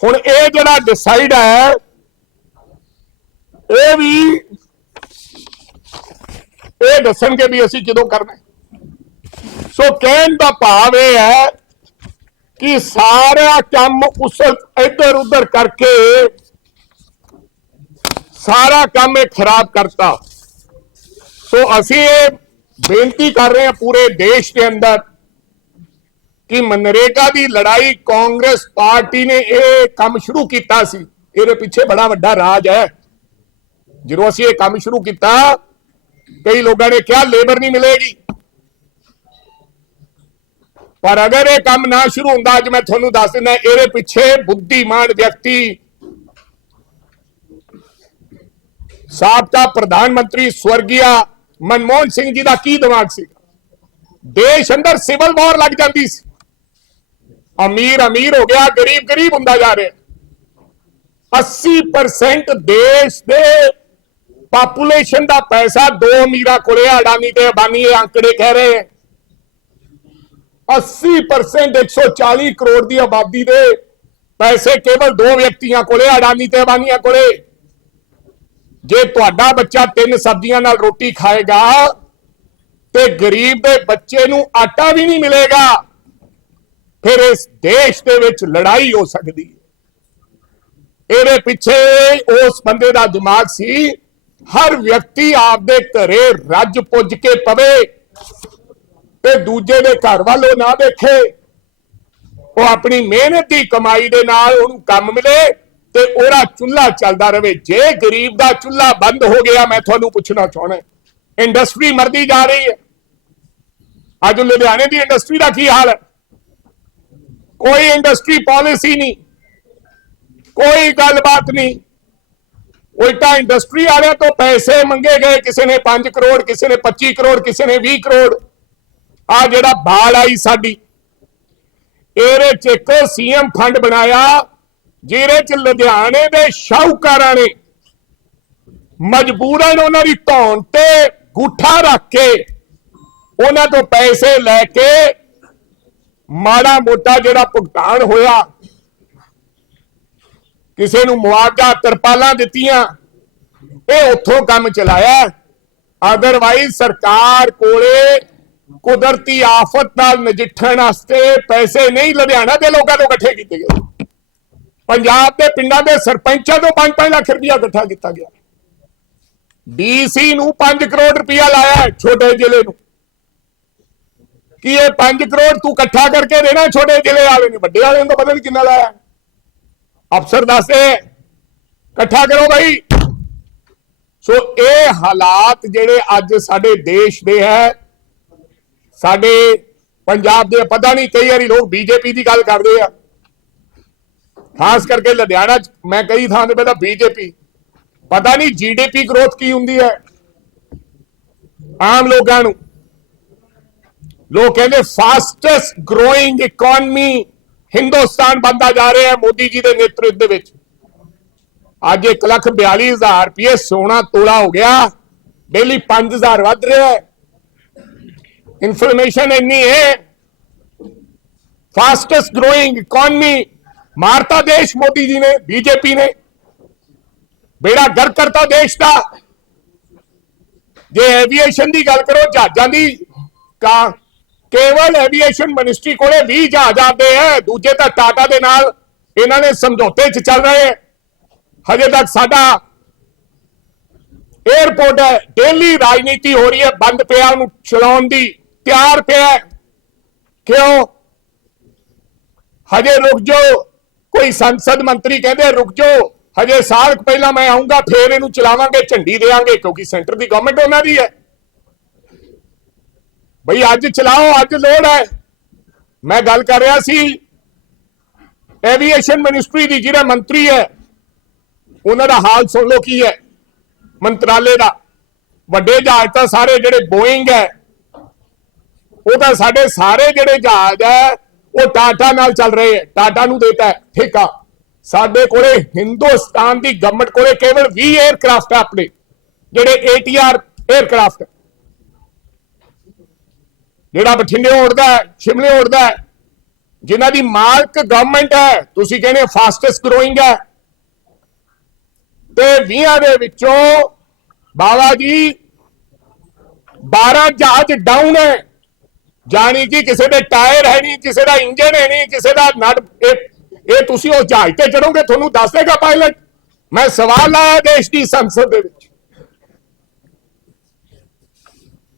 ਹੁਣ ਇਹ ਜਿਹੜਾ ਡਿਸਾਈਡ ਹੈ ਇਹ ਵੀ ਇਹ ਦੱਸਣਗੇ ਵੀ ਅਸੀਂ ਕਦੋਂ ਕਰਨਾ ਸੋ ਕਹਿਣ ਦਾ ਭਾਵ ਇਹ ਹੈ ਕਿ ਸਾਰਾ ਕੰਮ ਉਸ ਇੱਧਰ ਉੱਧਰ ਕਰਕੇ ਸਾਰਾ ਕੰਮ ਇਹ ਖਰਾਬ ਕਰਤਾ ਸੋ ਅਸੀਂ ਇਹ ਬੇਨਤੀ ਕਰ ਰਹੇ ਹਾਂ ਪੂਰੇ ਦੇਸ਼ ਦੇ ਅੰਦਰ ਕਿ ਮਨਰੇਗਾ ਦੀ ਲੜਾਈ ਕਾਂਗਰਸ ਪਾਰਟੀ ਨੇ ਇਹ ਕੰਮ ਸ਼ੁਰੂ ਕੀਤਾ ਸੀ ਇਹਦੇ ਪਿੱਛੇ ਬੜਾ ਵੱਡਾ ਰਾਜ ਹੈ ਜਦੋਂ ਅਸੀਂ ਇਹ ਕੰਮ ਸ਼ੁਰੂ ਕੀਤਾ ਕਈ ਲੋਕਾਂ ਨੇ ਕਿਹਾ ਲੇਬਰ ਨਹੀਂ ਮਿਲੇਗੀ ਪਰ ਅਗਰ ਇਹ ਕੰਮ ਨਾ ਸ਼ੁਰੂ ਹੁੰਦਾ, ਅੱਜ ਮੈਂ ਤੁਹਾਨੂੰ ਦੱਸ ਦਿੰਦਾ, ਇਹਦੇ ਪਿੱਛੇ ਬੁੱਧੀਮਾਨ ਵਿਅਕਤੀ ਸਾਬਕਾ ਪ੍ਰਧਾਨ ਮੰਤਰੀ ਸਵਰਗੀਆ ਮਨਮੋਹਨ ਸਿੰਘ ਜੀ ਦਾ ਕੀ ਦਿਮਾਗ ਸੀ? ਦੇਸ਼ ਅੰਦਰ ਸਿਵਲ ਵਾਰ ਲੱਗ ਜਾਂਦੀ ਸੀ। ਅਮੀਰ ਅਮੀਰ ਹੋ ਗਿਆ, ਗਰੀਬ ਗਰੀਬ ਹੁੰਦਾ ਜਾ ਰਿਹਾ। 80% ਦੇਸ਼ ਦੇ ਪਾਪੂਲੇਸ਼ਨ ਦਾ ਪੈਸਾ ਦੋ ਅਮੀਰਾਂ ਕੋਲੇ, ਅਡਾਨੀ ਤੇ ਅਬਾਨੀ ਇਹ ਅੰਕੜੇ ਕਹਿ ਰਹੇ ਹੈ। 80% 140 ਕਰੋੜ ਦੀ ਆਬਾਦੀ ਦੇ ਪੈਸੇ ਕੇਵਲ ਦੋ ਵਿਅਕਤੀਆਂ ਕੋਲੇ, ਅਡਾਨੀ ਤੇ ਅਬਾਨੀਆਂ ਕੋਲੇ। ਜੇ ਤੁਹਾਡਾ ਬੱਚਾ ਤਿੰਨ ਸਬਜ਼ੀਆਂ ਨਾਲ ਰੋਟੀ ਖਾਏਗਾ ਤੇ ਗਰੀਬ ਦੇ ਬੱਚੇ ਨੂੰ ਆਟਾ ਵੀ ਨਹੀਂ ਮਿਲੇਗਾ, ਫਿਰ ਇਸ ਦੇਸ਼ ਦੇ ਵਿੱਚ ਲੜਾਈ ਹੋ ਸਕਦੀ ਹੈ। ਇਹਦੇ ਪਿੱਛੇ ਉਸ ਬੰਦੇ ਦਾ ਦਿਮਾਗ ਸੀ, ਹਰ ਵਿਅਕਤੀ ਆਪਦੇ ਘਰੇ ਰੱਜ ਪੁੱਜ ਕੇ ਪਵੇ। ਤੇ ਦੂਜੇ ਦੇ ਘਰ ਵੱਲ ਉਹ ਨਾ ਦੇਖੇ। ਉਹ ਆਪਣੀ ਮਿਹਨਤ ਦੀ ਕਮਾਈ ਦੇ ਨਾਲ ਉਹਨੂੰ ਕੰਮ ਮਿਲੇ ਤੇ ਉਹਦਾ ਚੁੱਲ੍ਹਾ ਚੱਲਦਾ ਰਵੇ ਜੇ ਗਰੀਬ ਦਾ ਚੁੱਲ੍ਹਾ ਬੰਦ ਹੋ ਗਿਆ, ਮੈਂ ਤੁਹਾਨੂੰ ਪੁੱਛਣਾ ਚਾਹਣਾ ਇੰਡਸਟਰੀ ਮਰਦੀ ਜਾ ਰਹੀ ਹੈ। ਅੱਜ ਲੁਧਿਆਣੇ ਦੀ ਇੰਡਸਟਰੀ ਦਾ ਕੀ ਹਾਲ ਹੈ? ਕੋਈ ਇੰਡਸਟਰੀ ਪਾਲਿਸੀ ਨਹੀਂ। ਕੋਈ ਗੱਲਬਾਤ ਨਹੀਂ। ਉਲਟਾ ਇੰਡਸਟਰੀ ਵਾਲਿਆਂ ਤੋਂ ਪੈਸੇ ਮੰਗੇ ਗਏ। ਕਿਸੇ ਨੇ 5 ਕਰੋੜ, ਕਿਸੇ ਨੇ 25 ਕਰੋੜ, ਕਿਸੇ ਨੇ 20 ਕਰੋੜ। ਆ ਜਿਹੜਾ ਬਾਲ ਆਈ ਸਾਡੀ, ਇਹਦੇ ਚ ਇੱਕ ਸੀਐਮ ਫੰਡ ਬਣਾਇਆ, ਜਿਹਦੇ ਚ ਲੁਧਿਆਣੇ ਦੇ ਸ਼ਾਹੂਕਾਰਾਂ ਨੇ ਮਜਬੂਰਨ ਉਹਨਾਂ ਦੀ ਧੌਣ ਤੇ ਗੁੱਠਾ ਰੱਖ ਕੇ ਉਹਨਾਂ ਤੋਂ ਪੈਸੇ ਲੈ ਕੇ ਮਾੜਾ ਮੋਟਾ ਜਿਹੜਾ ਭੁਗਤਾਨ ਹੋਇਆ, ਕਿਸੇ ਨੂੰ ਮੁਆਵਜ਼ਾ ਤਰਪਾਲਾਂ ਦਿੱਤੀਆਂ, ਇਹ ਉੱਥੋਂ ਕੰਮ ਚਲਾਇਆ। ਅਦਰਵਾਈਜ਼ ਸਰਕਾਰ ਕੋਲੇ ਕੁਦਰਤੀ ਆਫਤ ਨਾਲ ਨਜਿੱਠਣ ਵਾਸਤੇ ਪੈਸੇ ਨਹੀਂ ਲੁਧਿਆਣਾ ਦੇ ਲੋਕਾਂ ਤੋਂ ਇਕੱਠੇ ਕੀਤੇ ਗਏ। ਪੰਜਾਬ ਦੇ ਪਿੰਡਾਂ ਦੇ ਸਰਪੰਚਾਂ ਤੋਂ 5-5 ਲੱਖ ਰੁਪਇਆ ਇਕੱਠਾ ਕੀਤਾ ਗਿਆ। ਡੀਸੀ ਨੂੰ 5 ਕਰੋੜ ਰੁਪਇਆ ਲਾਇਆ ਛੋਟੇ ਜ਼ਿਲ੍ਹੇ ਨੂੰ। ਕੀ ਇਹ 5 ਕਰੋੜ ਤੂੰ ਇਕੱਠਾ ਕਰਕੇ ਦੇਣਾ ਛੋਟੇ ਜ਼ਿਲ੍ਹੇ ਵਾਲੇ ਨੇ? ਵੱਡੇ ਵਾਲਿਆਂ ਤੋਂ ਪਤਾ ਨਹੀਂ ਕਿੰਨਾ ਲਾਇਆ। ਅਫਸਰ ਦੱਸੇ ਇਕੱਠਾ ਕਰੋ ਭਾਈ ਸੋ ਇਹ ਹਾਲਾਤ ਜਿਹੜੇ ਅੱਜ ਸਾਡੇ ਦੇਸ਼ ਦੇ ਹੈ ਸਾਡੇ ਪੰਜਾਬ ਦੇ ਪਤਾ ਨਹੀਂ, ਕਈ ਵਾਰੀ ਲੋਕ ਬੀਜੇਪੀ ਦੀ ਗੱਲ ਕਰਦੇ ਆ। ਖਾਸ ਕਰਕੇ ਲੁਧਿਆਣਾ ਚ, ਮੈਂ ਕਈ ਥਾਂ ਤੇ ਪਹਿਲਾਂ ਬੀਜੇਪੀ। ਪਤਾ ਨਹੀਂ ਜੀਡੀਪੀ ਗਰੋਥ ਕੀ ਹੁੰਦੀ ਹੈ ਆਮ ਲੋਕਾਂ ਨੂੰ। ਲੋਕ ਕਹਿੰਦੇ ਫਾਸਟੈਸਟ ਗਰੋਇੰਗ ਇਕਨੋਮੀ ਹਿੰਦੁਸਤਾਨ ਬਣਦਾ ਜਾ ਰਿਹਾ ਹੈ ਮੋਦੀ ਜੀ ਦੇ ਨੇਤਰਤਵ ਦੇ ਵਿੱਚ। ਅੱਜ 142000 ਰੁਪਏ ਸੋਨਾ ਤੋਲਾ ਹੋ ਗਿਆ, ਡੇਲੀ 5000 ਵੱਧ ਰਿਹਾ ਹੈ। ਇਨਫੋਰਮੇਸ਼ਨ ਇੰਨੀ ਹੈ। ਫਾਸਟੈਸਟ ਗਰੋਇੰਗ ਇਕਨੋਮੀ ਮਾਰਤਾ ਦੇਸ਼ ਮੋਦੀ ਜੀ ਨੇ, ਬੀਜੇਪੀ ਨੇ। ਬੇੜਾ ਗਰ ਕਰਤਾ ਦੇਸ਼ ਦਾ। ਜੇ ਐਵੀਏਸ਼ਨ ਦੀ ਗੱਲ ਕਰੋ, ਜਹਾਜ਼ਾਂ ਦੀ ਕਾ ਕੇਵਲ ਐਵੀਏਸ਼ਨ ਮਿਨਿਸਟਰੀ ਕੋਲੇ 20 ਜਹਾਜ਼ ਆਦੇ ਹੈ ਦੂਜੇ ਤਾਂ ਟਾਟਾ ਦੇ ਨਾਲ ਇਹਨਾਂ ਨੇ ਸਮਝੌਤੇ 'ਚ ਚੱਲ ਰਹੇ ਹੈ ਹਜੇ ਤੱਕ ਸਾਡਾ 에어ਪੋਰਟ ਹੈ। ਡੇਲੀ ਰਾਜਨੀਤੀ ਹੋ ਰਹੀ ਹੈ। ਬੰਦ ਪਿਆ ਉਹਨੂੰ ਚਲਾਉਣ ਦੀ। ਤਿਆਰ ਪਿਆ ਕਿਉਂ? ਹਜੇ ਰੁਕ ਜਾਓ। ਕੋਈ ਸੰਸਦ ਮੰਤਰੀ ਕਹਿੰਦੇ, ਰੁਕ ਜਾਓ। ਹਜੇ ਸਾਲ ਪਹਿਲਾਂ ਮੈਂ ਆਉਂਗਾ ਫੇਰ ਇਹਨੂੰ ਚਲਾਵਾਂਗੇ, ਝੰਡੀ ਦੇਵਾਂਗੇ, ਕਿਉਂਕਿ ਸੈਂਟਰ ਦੀ ਗਵਰਨਮੈਂਟ ਉਹਨਾਂ ਦੀ ਹੈ। ਬਈ ਅੱਜ ਚਲਾਓ, ਅੱਜ ਲੋੜ ਹੈ। ਮੈਂ ਗੱਲ ਕਰ ਰਿਹਾ ਸੀ ਐਵੀਏਸ਼ਨ ਮਿਨਿਸਟਰੀ ਦੀ ਜਿਹੜਾ ਮੰਤਰੀ ਹੈ, ਉਹਨਾਂ ਦਾ ਹਾਲ ਸੁਣ ਲਓ ਕੀ ਹੈ। ਮੰਤਰਾਲੇ ਦਾ। ਵੱਡੇ ਜਹਾਜ਼ ਤਾਂ ਸਾਰੇ ਜਿਹੜੇ ਬੋਇੰਗ ਹੈ ਉਹ ਤਾਂ ਸਾਡੇ ਸਾਰੇ ਜਿਹੜੇ ਜਹਾਜ਼ ਹੈ, ਉਹ ਟਾਟਾ ਨਾਲ ਚੱਲ ਰਹੇ ਹੈ। ਟਾਟਾ ਨੂੰ ਦੇਤਾ ਹੈ। ਠੇਕਾ ਸਾਡੇ ਕੋਲੇ ਹਿੰਦੁਸਤਾਨ ਦੀ ਗਵਰਨਮੈਂਟ ਕੋਲੇ ਕੇਵਲ 20 에ਅਰਕ੍ਰਾਫਟ ਆਪਣੇ। ਜਿਹੜੇ ATR 에ਅਰਕ੍ਰਾਫਟ ਜਿਹੜਾ ਬਠਿੰਡੇ ਉੜਦਾ ਹੈ, ਸ਼ਿਮਲੇ ਉੜਦਾ ਹੈ। ਜਿਨ੍ਹਾਂ ਦੀ ਮਾਲਕ ਗਵਰਨਮੈਂਟ ਹੈ, ਤੁਸੀਂ ਕਹਿੰਦੇ ਫਾਸਟੈਸਟ ਗਰੋਇੰਗ ਹੈ। ਤੇ 20 ਦੇ ਵਿੱਚੋਂ ਬਾਵਾ ਜੀ 12 ਜਹਾਜ਼ ਡਾਊਨ ਹੈ। ਜਾਣੀ ਕਿ ਕਿਸੇ ਦੇ ਟਾਇਰ ਹੈ ਨਹੀਂ, ਕਿਸੇ ਦਾ ਇੰਜਨ ਹੈ ਨਹੀਂ, ਕਿਸੇ ਦਾ ਨਟ, ਇਹ ਤੁਸੀਂ ਉਹ ਜਹਾਜ਼ ਤੇ ਚੜੋਗੇ ਤੁਹਾਨੂੰ ਦੱਸ ਦੇਗਾ ਪਾਇਲਟ ਮੈਂ ਸਵਾਲ ਲਾਇਆ ਦੇਸ਼ ਦੀ ਸੰਸਦ ਦੇ ਵਿੱਚ।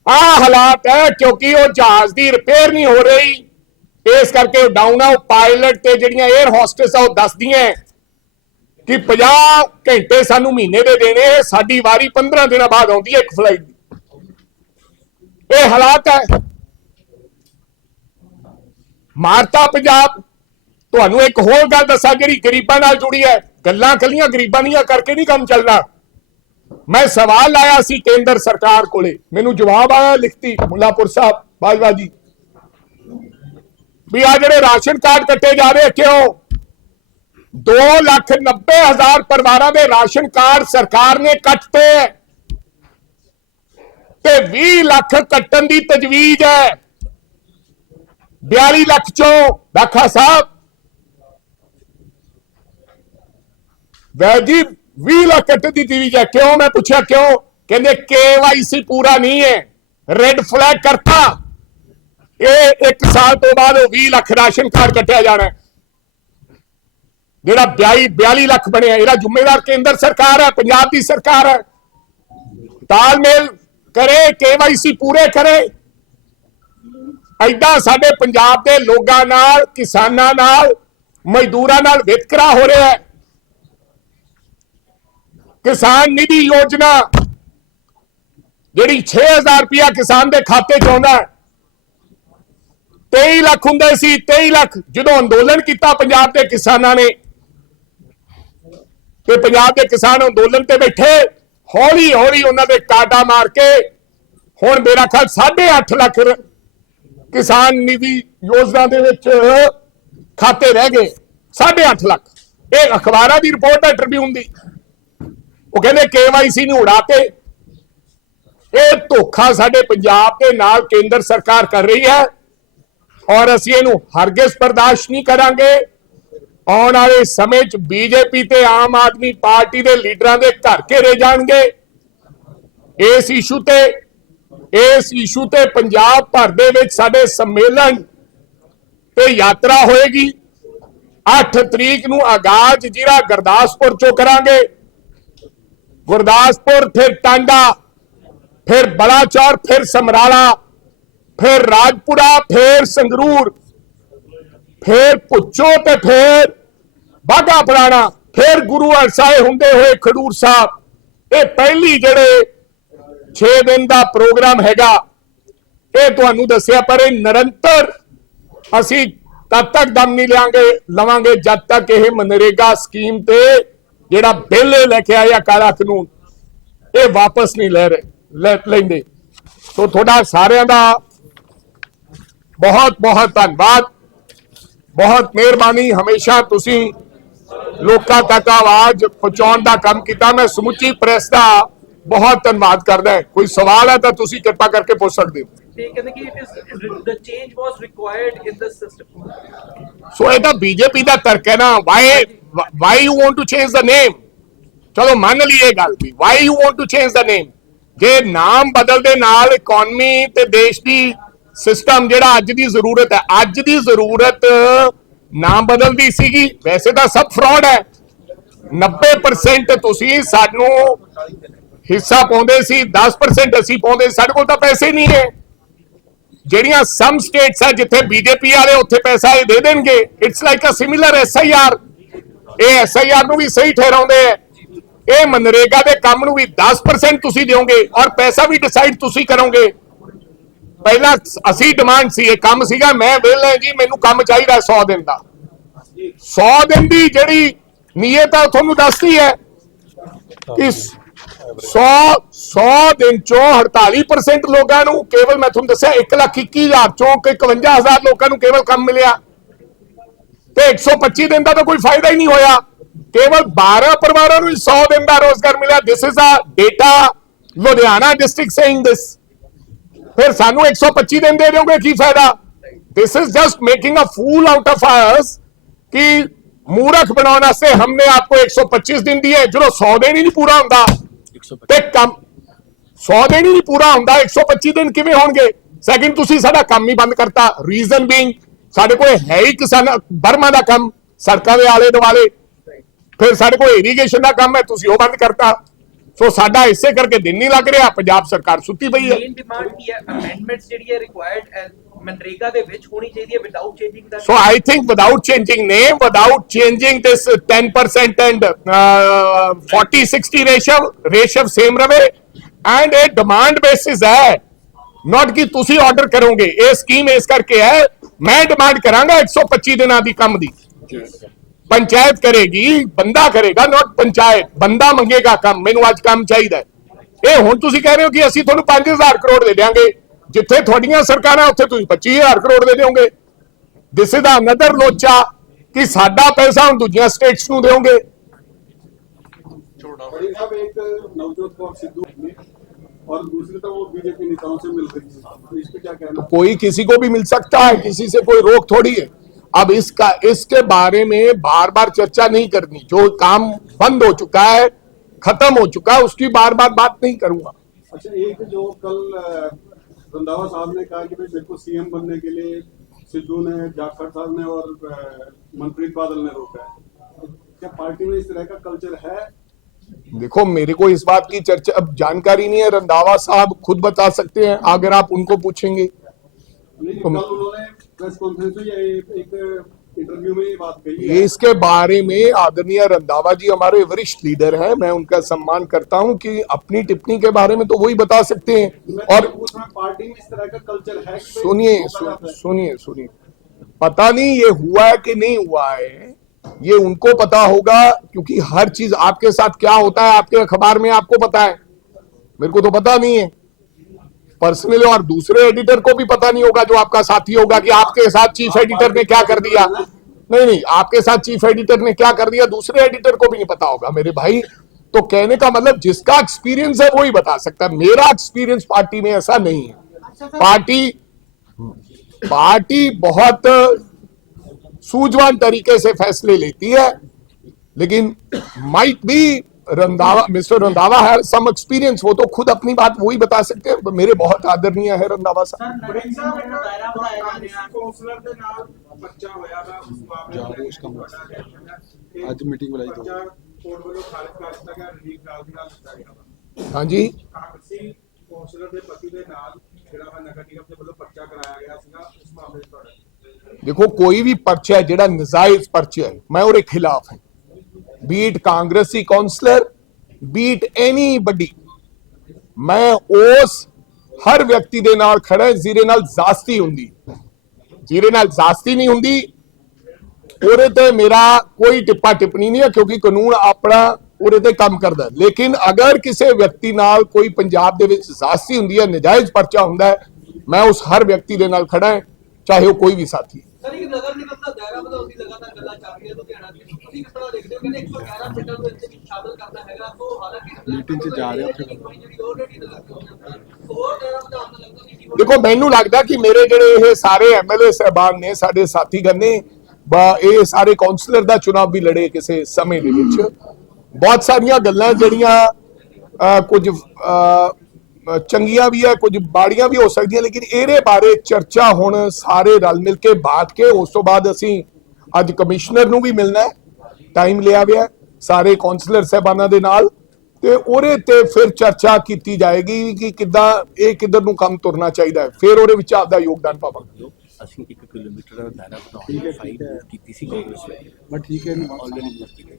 ਆ ਹਾਲਾਤ ਹੈ, ਕਿਉਂਕਿ ਉਹ ਜਹਾਜ਼ ਦੀ ਰਿਪੇਅਰ ਨਹੀਂ ਹੋ ਰਹੀ। ਇਸ ਕਰਕੇ ਉਹ ਡਾਊਨ ਆ, ਉਹ ਪਾਇਲਟ ਤੇ ਜਿਹੜੀਆਂ 에ਅਰ ਹੋਸਟਸ ਆ, ਉਹ ਦੱਸਦੀਆਂ ਕਿ 50 ਘੰਟੇ ਸਾਨੂੰ ਮਹੀਨੇ ਦੇ ਦੇਣੇ ਸਾਡੀ ਵਾਰੀ 15 ਦਿਨਾਂ ਬਾਅਦ ਆਉਂਦੀ ਹੈ ਇੱਕ ਫਲਾਈਟ ਦੀ। ਇਹ ਹਾਲਾਤ ਹੈ। ਮਾਰਤਾ ਪੰਜਾਬ। ਤੁਹਾਨੂੰ ਇੱਕ ਹੋਰ ਗੱਲ ਦੱਸਾਂ ਜਿਹੜੀ ਗਰੀਬਾਂ ਨਾਲ ਜੁੜੀ ਹੈ। ਗੱਲਾਂ ਕੱਲੀਆਂ ਗਰੀਬਾਂ ਦੀਆਂ ਕਰਕੇ ਨਹੀਂ ਕੰਮ ਚੱਲਣਾ। ਮੈਂ ਸਵਾਲ ਲਾਇਆ ਸੀ ਕੇਂਦਰ ਸਰਕਾਰ ਕੋਲੇ। ਮੈਨੂੰ ਜਵਾਬ ਆਇਆ ਲਿਖਤੀ ਮੁੱਲਾਪੁਰ ਸਾਹਿਬ, ਬਾਜਵਾ ਜੀ। ਵੀ ਆ ਜਿਹੜੇ ਰਾਸ਼ਨ ਕਾਰਡ ਕੱਟੇ ਜਾ ਰਹੇ ਕਿਉਂ 2 ਲੱਖ 90 ਹਜ਼ਾਰ ਪਰਿਵਾਰਾਂ ਦੇ ਰਾਸ਼ਨ ਕਾਰਡ ਸਰਕਾਰ ਨੇ ਕੱਟਤੇ। ਹੈ। ਤੇ 20 ਲੱਖ ਕੱਟਣ ਦੀ ਤਜਵੀਜ਼ ਹੈ। 42 ਲੱਖ ਚੋਂ ਦਾਖਾ ਸਾਹਿਬ ਵੈਜੀ 20 ਲੱਖ ਕੱਟਣ ਦੀ ਤਜਵੀਜ਼ ਹੈ ਕਿਉਂ ਮੈਂ ਪੁੱਛਿਆ ਕਿਉਂ ਕਹਿੰਦੇ ਕੇਵਾਈਸੀ ਪੂਰਾ ਨਹੀਂ ਹੈ ਰੈੱਡ ਫਲੈਗ ਕਰਤਾ ਇਹ 1 ਸਾਲ ਤੋਂ ਬਾਅਦ ਉਹ 20 ਲੱਖ ਰਾਸ਼ਨ ਕਾਰਡ ਕੱਟਿਆ ਜਾਣਾ ਹੈ। ਜਿਹੜਾ 42 42 ਲੱਖ ਬਣਿਆ ਇਹਦਾ ਜ਼ਿੰਮੇਵਾਰ ਕੇਂਦਰ ਸਰਕਾਰ ਹੈ ਪੰਜਾਬ ਦੀ ਸਰਕਾਰ ਹੈ ਤਾਲਮੇਲ ਕਰੇ ਕੇਵਾਈਸੀ ਪੂਰੇ ਕਰੇ ਐਦਾਂ ਸਾਡੇ ਪੰਜਾਬ ਦੇ ਲੋਕਾਂ ਨਾਲ, ਕਿਸਾਨਾਂ ਨਾਲ, ਮਜ਼ਦੂਰਾਂ ਨਾਲ ਵਿਤਕਰਾ ਹੋ ਰਿਹਾ ਹੈ। ਕਿਸਾਨ ਨਿਧੀ ਯੋਜਨਾ, ਜਿਹੜੀ 6000 ਰੁਪਇਆ ਕਿਸਾਨ ਦੇ ਖਾਤੇ 'ਚ ਆਉਂਦਾ ਹੈ। 23 ਲੱਖ ਹੁੰਦੇ ਸੀ 23 ਲੱਖ ਜਦੋਂ ਅੰਦੋਲਨ ਕੀਤਾ ਪੰਜਾਬ ਦੇ ਕਿਸਾਨਾਂ ਨੇ। ਤੇ ਪੰਜਾਬ ਦੇ ਕਿਸਾਨ ਅੰਦੋਲਨ ਤੇ ਬੈਠੇ ਹੌਲੀ ਹੌਲੀ ਉਹਨਾਂ ਦੇ ਕਾਟਾ ਮਾਰ ਕੇ, ਹੁਣ ਮੇਰਾ ਖਿਆਲ 8.5 ਲੱਖ ਕਿਸਾਨ ਨਿਧੀ ਯੋਜਨਾ ਦੇ ਵਿੱਚ ਖਾਤੇ ਰਹਿ ਗਏ 8.5 ਲੱਖ। ਇਹ ਅਖਬਾਰਾਂ ਦੀ ਰਿਪੋਰਟ ਹੈ ਟ੍ਰਿਬਿਊਨ ਦੀ। ਉਹ ਕਹਿੰਦੇ ਕੇਵਾਈਸੀ ਨੂੰ ਉਡਾ ਇਹ ਧੋਖਾ ਸਾਡੇ ਪੰਜਾਬ ਦੇ ਨਾਲ ਕੇਂਦਰ ਸਰਕਾਰ ਕਰ ਰਹੀ ਹੈ ਔਰ ਅਸੀਂ ਇਹਨੂੰ ਹਰਗਿਜ਼ ਬਰਦਾਸ਼ਤ ਨਹੀਂ ਕਰਾਂਗੇ। ਆਉਣ ਵਾਲੇ ਸਮੇਂ 'ਚ ਬੀਜੇਪੀ ਤੇ ਆਮ ਆਦਮੀ ਪਾਰਟੀ ਦੇ ਲੀਡਰਾਂ ਦੇ ਘਰ ਘੇਰੇ ਜਾਣਗੇ। ਇਸ ਇਸ਼ੂ ਤੇ ਇਸ ਇਸ਼ੂ ਤੇ ਪੰਜਾਬ ਭਰ ਦੇ ਵਿੱਚ ਸਾਡੇ ਸੰਮੇਲਨ ਤੇ ਯਾਤਰਾ ਹੋਏਗੀ। 8 ਤਰੀਕ ਨੂੰ ਆਗਾਜ਼ ਜਿਹੜਾ ਗੁਰਦਾਸਪੁਰ ਚੋਂ ਕਰਾਂਗੇ। ਗੁਰਦਾਸਪੁਰ, ਫਿਰ ਟਾਂਡਾ, ਫਿਰ ਬਲਾਚੌਰ, ਫਿਰ ਸਮਰਾਲਾ, ਫਿਰ ਰਾਜਪੁਰਾ, ਫਿਰ ਸੰਗਰੂਰ, ਫਿਰ ਪੁੱਛੋ ਤੇ ਫਿਰ ਬਾਗਾ ਪੁਰਾਣਾ, ਫਿਰ ਗੁਰੂ ਅਰਸਾਏ ਹੁੰਦੇ ਹੋਏ ਖਡੂਰ ਸਾਹਿਬ। ਇਹ ਪਹਿਲੀ ਜਿਹੜੇ 6 ਦਿਨ ਦਾ ਪ੍ਰੋਗਰਾਮ ਹੈਗਾ। ਇਹ ਤੁਹਾਨੂੰ ਦੱਸਿਆ ਪਰ ਇਹ ਨਿਰੰਤਰ ਅਸੀਂ ਤਦ ਤੱਕ ਦਮ ਨਹੀਂ ਲਿਆਂਗੇ, ਲਵਾਂਗੇ ਜਦ ਤੱਕ ਇਹ ਮਨਰੇਗਾ ਸਕੀਮ ਤੇ ਜਿਹੜਾ ਬਿੱਲ ਲੈ ਕੇ ਆਇਆ ਕਾਲਾ ਕਾਨੂੰਨ ਇਹ ਵਾਪਸ ਨਹੀਂ ਲੈ ਰਹੇ, ਲੈ ਲੈਂਦੇ। ਸੋ ਤੁਹਾਡਾ ਸਾਰਿਆਂ ਦਾ ਬਹੁਤ ਬਹੁਤ ਧੰਨਵਾਦ। ਬਹੁਤ ਮਿਹਰਬਾਨੀ। ਹਮੇਸ਼ਾ ਤੁਸੀਂ ਲੋਕਾਂ ਤੱਕ ਆਵਾਜ਼ ਪਹੁੰਚਾਉਣ ਦਾ ਕੰਮ ਕੀਤਾ। ਮੈਂ ਸਮੁੱਚੀ ਪ੍ਰੈਸ ਦਾ ਬਹੁਤ ਧੰਨਵਾਦ ਕਰਦਾ ਹਾਂ। ਕੋਈ ਸਵਾਲ ਹੈ ਤਾਂ ਤੁਸੀਂ ਕਿਰਪਾ ਕਰਕੇ ਪੁੱਛ ਸਕਦੇ ਹੋ। ਕਹਿੰਦੇ ਕਿ ਸੋ ਇਹ ਤਾਂ ਬੀਜੇਪੀ ਦਾ ਤਰਕ ਹੈ ਨਾ। Why why you want to change the name ਚਲੋ ਮੰਨ ਲਈਏ ਗੱਲ ਵੀ। Why you want to change the name ਜੇ ਨਾਮ ਬਦਲ ਦੇ ਨਾਲ ਇਕਨੋਮੀ ਤੇ ਦੇਸ਼ ਦੀ ਸਿਸਟਮ ਜਿਹੜਾ ਅੱਜ ਦੀ ਜ਼ਰੂਰਤ ਹੈ ਅੱਜ ਦੀ ਜ਼ਰੂਰਤ ਨਾਮ ਬਦਲਦੀ ਸੀਗੀ। ਵੈਸੇ ਤਾਂ ਸਭ ਫਰਾਡ ਹੈ। 90% ਤੁਸੀਂ ਸਾਨੂੰ ਹਿੱਸਾ ਪਾਉਂਦੇ ਸੀ 10% ਅਸੀਂ ਪਾਉਂਦੇ, ਸਾਡੇ ਕੋਲ ਤਾਂ ਪੈਸੇ ਨਹੀਂ ਹੈ। ਜਿਹੜੀਆਂ ਸਮ ਸਟੇਟਸ ਆ, ਜਿੱਥੇ ਬੀਜੇਪੀ ਵਾਲੇ ਉੱਥੇ ਪੈਸਾ ਇਹ ਦੇ ਦੇਣਗੇ। It's like uh similar SIR ਇਹ ਐਸਆਈਆਰ ਨੂੰ ਵੀ ਸਹੀ ਠਹਿਰਾਉਂਦੇ ਆ। ਇਹ ਮਨਰੇਗਾ ਦੇ ਕੰਮ ਨੂੰ ਵੀ 10% ਤੁਸੀਂ ਦਿਓਗੇ ਔਰ ਪੈਸਾ ਵੀ ਡਿਸਾਈਡ ਤੁਸੀਂ ਕਰੋਗੇ। ਪਹਿਲਾਂ ਅਸੀਂ ਡਿਮਾਂਡ ਸੀ, ਇਹ ਕੰਮ ਸੀਗਾ, ਮੈਂ ਵਿਹਲਾ ਜੀ, ਮੈਨੂੰ ਕੰਮ ਚਾਹੀਦਾ 100 ਦਿਨ ਦਾ। 100 ਦਿਨ ਦੀ ਜਿਹੜੀ ਨੀਅਤ ਆ ਤੁਹਾਨੂੰ ਦੱਸਦੀ ਹੈ। ਕਿ 100 100 ਦਿਨ ਚੋਂ 48% ਲੋਕਾਂ ਨੂੰ ਕੇਵਲ, ਮੈਂ ਤੁਹਾਨੂੰ ਦੱਸਿਆ 121000 ਚੋਂ ਕਿ 51000 ਲੋਕਾਂ ਨੂੰ ਕੇਵਲ ਕੰਮ ਮਿਲਿਆ। ਤੇ 125 ਦਿਨ ਦਾ ਤਾਂ ਕੋਈ ਫਾਇਦਾ ਹੀ ਨਹੀਂ ਹੋਇਆ। ਕੇਵਲ 12 ਪਰਿਵਾਰਾਂ ਨੂੰ 100 ਦਿਨ ਦਾ ਰੋਜ਼ਗਾਰ ਮਿਲਿਆ। This is a data Ludhiana district saying this ਫਿਰ ਸਾਨੂੰ 125 ਦਿਨ ਦੇ ਦਿਓਗੇ, ਕੀ ਫਾਇਦਾ? This is just making a fool out of us ਕਿ ਮੂਰਖ ਬਣਾਉਣ ਵਾਸਤੇ ਹਮਨੇ ਆਪਕੋ 125 ਦਿਨ ਦਿਏ ਜਦੋਂ 100 ਦਿਨ ਹੀ ਨਹੀਂ ਪੂਰਾ ਹੁੰਦਾ ਤੇ ਕੰਮ। 100 ਦਿਨ ਹੀ ਨਹੀਂ ਪੂਰਾ ਹੁੰਦਾ 125 ਦਿਨ ਕਿਵੇਂ ਹੋਣਗੇ? ਸੈਕਿੰਡ ਤੁਸੀਂ ਸਾਡਾ ਕੰਮ ਹੀ ਬੰਦ ਕਰਤਾ। ਰੀਜ਼ਨ ਬੀਇੰਗ ਸਾਡੇ ਕੋਲ ਹੈ ਹੀ ਕਿਸਾਨ ਬਰਮਾ ਦਾ ਕੰਮ ਸੜਕਾਂ ਦੇ ਆਲੇ ਦੁਆਲੇ। ਫਿਰ ਸਾਡੇ ਕੋਲ ਇਰੀਗੇਸ਼ਨ ਦਾ ਕੰਮ ਹੈ ਤੁਸੀਂ ਉਹ ਬੰਦ ਕਰਤਾ। ਸੋ ਸਾਡਾ ਇਸੇ ਕਰਕੇ ਦਿਨ ਨਹੀਂ ਲੱਗ ਰਿਹਾ ਪੰਜਾਬ ਸਰਕਾਰ ਸੁੱਤੀ ਪਈ ਹੈ। ਮੇਨ ਡਿਮਾਂਡ ਕੀ ਹੈ? ਅਮੈਂਡਮੈਂਟਸ ਜਿਹੜੀ ਹੈ ਰਿਕੁਆਇਰਡ ਮਨਰੇਗਾ ਦੇ ਵਿੱਚ ਹੋਣੀ ਚਾਹੀਦੀ ਹੈ without changing the So I think without changing name, without changing this uh, 10% and uh, 40-60 ratio, ratio same ਰਵੇ and ਇਹ demand basis ਹੈ not ਕਿ ਤੁਸੀਂ ਆਰਡਰ ਕਰੋਗੇ ਇਹ ਸਕੀਮ ਇਸ ਕਰਕੇ ਹੈ ਮੈਂ ਡਿਮਾਂਡ ਕਰਾਂਗਾ 125 ਦਿਨਾਂ ਦੀ ਕੰਮ ਦੀ ਪੰਚਾਇਤ ਕਰੇਗੀ ਬੰਦਾ ਕਰੇਗਾ not ਪੰਚਾਇਤ ਬੰਦਾ ਮੰਗੇਗਾ ਕੰਮ ਮੈਨੂੰ ਅੱਜ ਕੰਮ ਚਾਹੀਦਾ ਹੈ ਇਹ ਹੁਣ ਤੁਸੀਂ ਕਹਿ ਰਹੇ ਹੋ ਕਿ ਅਸੀਂ ਤੁਹਾਨੂੰ 5000 ਕਰੋੜ ਦੇ ਦਿਆਂਗੇ ਜਿੱਥੇ ਤੁਹਾਡੀਆਂ ਸਰਕਾਰਾਂ ਉੱਥੇ ਤੁਸੀਂ 25000 ਕਰੋੜ ਦੇ ਦਿਓਗੇ ਦਿਸ ਇਜ਼ ਅਨਦਰ ਲੋਚਾ ਕਿ ਸਾਡਾ ਪੈਸਾ ਹੁਣ ਦੂਜੀਆਂ ਸਟੇਟਸ ਨੂੰ ਦਿਓਗੇ बड़ी साहब एक नवजोत कौर सिद्धू ने और दूसरी तो वो बीजेपी नेताओं से मिल रही है तो इस पे क्या कहना कोई किसी को भी मिल सकता है किसी से कोई रोक थोड़ी है अब इसका इसके बारे में बार बार चर्चा नहीं करनी जो काम बंद हो चुका है खत्म हो चुका है उसकी बार बार बात नहीं करूंगा अच्छा एक जो कल अ, रंधावा साहब ने कहा कि भाई मेरे को सीएम बनने के लिए सिद्धू ने जाखड़ साहब ने और मनप्रीत बादल ने रोका है। क्या पार्टी में इस तरह का कल्चर है? देखो मेरे को इस बात की चर्चा अब जानकारी नहीं है रंधावा साहब खुद बता सकते हैं अगर आप उनको पूछेंगे। नहीं कल उन्होंने प्रेस कॉन्फ्रेंस में एक इंटरव्यू इंटरव्यू में ये बात कही है। इसके बारे में आदरणीय रंधावा जी हमारे वरिष्ठ लीडर हैं। मैं उनका सम्मान करता हूँ कि अपनी टिप्पणी के बारे में तो वही बता सकते हैं। और हूँ, पार्टी में इस तरह का कल्चर है सुनिए? सुनिए सुनिए। पता नहीं ये हुआ है कि नहीं हुआ है। ये उनको पता होगा क्योंकि हर चीज़ आपके साथ क्या होता है आपके अखबार में आपको पता है। मेरे को तो पता नहीं है। पर्सनली और दूसरे एडिटर को भी पता नहीं होगा जो आपका साथी होगा कि आपके साथ चीफ एडिटर ने क्या कर दिया। नहीं नहीं आपके साथ चीफ एडिटर ने क्या कर दिया? दूसरे एडिटर को भी नहीं पता होगा मेरे भाई। तो कहने का मतलब जिसका एक्सपीरियंस है वो ही बता सकता है। मेरा एक्सपीरियंस पार्टी में ऐसा नहीं है। पार्टी पार्टी बहुत सूझवान तरीके से फैसले लेती है लेकिन माइट भी रंधावा मिस्टर रंधावा है सम एक्सपीरियंस वो तो खुद अपनी बात वो ही बता सकते हैं मेरे बहुत आदरणीय है रंधावा साहब ਬੜਿੰਗ ਸਾਹਿਬ ਇੱਕ ਕਾਂਗਰਸੀ ਕੌਂਸਲਰ ਦੇ ਨਾਲ ਬੱਚਾ ਹੋਇਆ ਵਾ ਉਸ ਮਾਮਲੇ ਜਾ ਰਹੇ ਨੂੰ ਉਸ ਕੰਮ ਤੁਹਾਡਾ reaction ਹੈ। ਅੱਜ meeting ਬੁਲਾਈ ਦੋ। ਬੱਚਾ ਕੋਰਟ ਵੱਲੋਂ ਖਾਰਜ ਕਰ ਦਿੱਤਾ ਗਿਆ ਰਣਜੀਤ ਨਾਲ ਦੀ ਨਾਲ ਦਿੱਤਾ ਗਿਆ ਵਾ। हाँ जी ਕਾਂਗਰਸੀ ਕੌਂਸਲਰ ਦੇ ਪਤੀ ਦੇ ਨਾਲ ਜਿਹੜਾ ਵਾ ਨਗਰ ਨਿਗਮ ਦੇ ਵੱਲੋਂ ਪਰਚਾ ਕਰਾਇਆ ਗਿਆ ਸੀਗਾ ਉਸ ਮਾਮਲੇ 'ਚ ਤੁਹਾਡਾ देखो कोई भी पर्चा है जेड़ा नजायज पर्चा है मैं और खिलाफ है ਬੀਟ ਕਾਂਗਰਸੀ ਕਾਉਂਸਲਰ ਬੀਟ ਐਨੀਬਡੀ ਮੈਂ ਉਸ ਹਰ ਵਿਅਕਤੀ ਦੇ ਨਾਲ ਖੜਾ ਜਿਹਦੇ ਨਾਲ ਜ਼ਾਸਤੀ ਹੁੰਦੀ ਜਿਹਦੇ ਨਾਲ ਜ਼ਾਸਤੀ ਨਹੀਂ ਹੁੰਦੀ ਉਹਦੇ ਤੇ ਮੇਰਾ ਕੋਈ ਟਿੱਪਾ ਟਿੱਪਣੀ ਨਹੀਂ ਹੈ ਕਿਉਂਕਿ ਕਾਨੂੰਨ ਆਪਣਾ ਉਹਦੇ ਤੇ ਕੰਮ ਕਰਦਾ ਲੇਕਿਨ ਅਗਰ ਕਿਸੇ ਵਿਅਕਤੀ ਨਾਲ ਕੋਈ ਪੰਜਾਬ ਦੇ ਵਿੱਚ ਜ਼ਾਸਤੀ ਹੁੰਦੀ ਹੈ ਨਜਾਇਜ਼ ਪਰਚਾ ਹੁੰਦਾ ਮੈਂ ਉਸ ਹਰ ਵਿਅਕਤੀ ਦੇ ਨਾਲ ਖੜਾ ਹੈ ਚਾਹੇ ਉਹ ਕੋਈ ਵੀ ਸਾਥੀ ਸਰ ਇੱਕ ਨਗਰ ਨਿਗਮ ਦਾ ਦਾਇਰਾ ਵਧਾਉਣ ਦੀ ਲਗਾਤਾਰ ਗੱਲਾਂ ਚੱਲ ਰਹੀਆਂ ਲੁਧਿਆਣਾ ਦੇ ਤੁਸੀਂ ਕਿਸ ਤਰ੍ਹਾਂ ਦੇਖਦੇ ਹੋ ਕਹਿੰਦੇ 111 ਪਿੰਡਾਂ ਨੂੰ ਵਿੱਚ ਸ਼ਾਮਲ ਕਰਨਾ ਹੈਗਾ? ਤੋਂ ਹਾਲਾਂਕਿ Meeting 'ਚ ਜਾ ਰਹੇ ਉੱਥੇ। ਜਿਹੜੀ ਆਲਰੇਡੀ ਨਗਰ ਹੋਰ ਦਾਇਰਾ ਵਧਾਉਣ ਦਾ ਲੱਗਦਾ ਨਹੀਂ ਦੇਖੋ ਮੈਨੂੰ ਲੱਗਦਾ ਕਿ ਮੇਰੇ ਜਿਹੜੇ ਇਹ ਸਾਰੇ ਐਮਐਲਏ ਸਹਿਬਾਨ ਨੇ ਸਾਡੇ ਸਾਥੀਗਣ ਨੇ ਬਾ- ਇਹ ਸਾਰੇ ਕਾਉਂਸਲਰ ਦਾ ਚੁਣਾਵ ਵੀ ਲੜੇ ਕਿਸੇ ਸਮੇਂ ਦੇ ਵਿੱਚ। ਬਹੁਤ ਸਾਰੀਆਂ ਗੱਲਾਂ ਜਿਹੜੀਆਂ ਕੁਝ ਚੰਗੀਆਂ ਵੀ ਹੈ ਕੁਝ ਬਾੜੀਆਂ ਵੀ ਹੋ ਸਕਦੀਆਂ ਲੇਕਿਨ ਇਹਦੇ ਬਾਰੇ ਚਰਚਾ ਹੁਣ ਸਾਰੇ ਰਲ ਮਿਲ ਕੇ ਬਾਤ ਕੇ ਉਸ ਤੋਂ ਬਾਅਦ ਅਸੀਂ ਅੱਜ ਕਮਿਸ਼ਨਰ ਨੂੰ ਵੀ ਮਿਲਣਾ ਹੈ ਟਾਈਮ ਲਿਆ ਹੋਇਆ ਸਾਰੇ ਕਾਉਂਸਲਰ ਸਹਿਬਾਨਾਂ ਦੇ ਨਾਲ ਤੇ ਉਹਦੇ ਤੇ ਫਿਰ ਚਰਚਾ ਕੀਤੀ ਜਾਏਗੀ ਕਿ ਕਿੱਦਾਂ ਇਹ ਕਿੱਧਰ ਨੂੰ ਕੰਮ ਤੁਰਨਾ ਚਾਹੀਦਾ ਹੈ ਫਿਰ ਉਹਦੇ ਵਿੱਚ ਆਪਦਾ ਯੋਗਦਾਨ ਪਾਵਾਂਗੇ। ਅਸੀਂ 1 ਕਿਲੋਮੀਟਰ ਦਾ ਦਾਇਰਾ ਵਧਾਉਣ ਦੀ ਫਾਈਲ ਕੀਤੀ ਸੀ ਕਾਂਗਰਸ ਨੇ ਬਟ ਠੀਕ ਹੈ।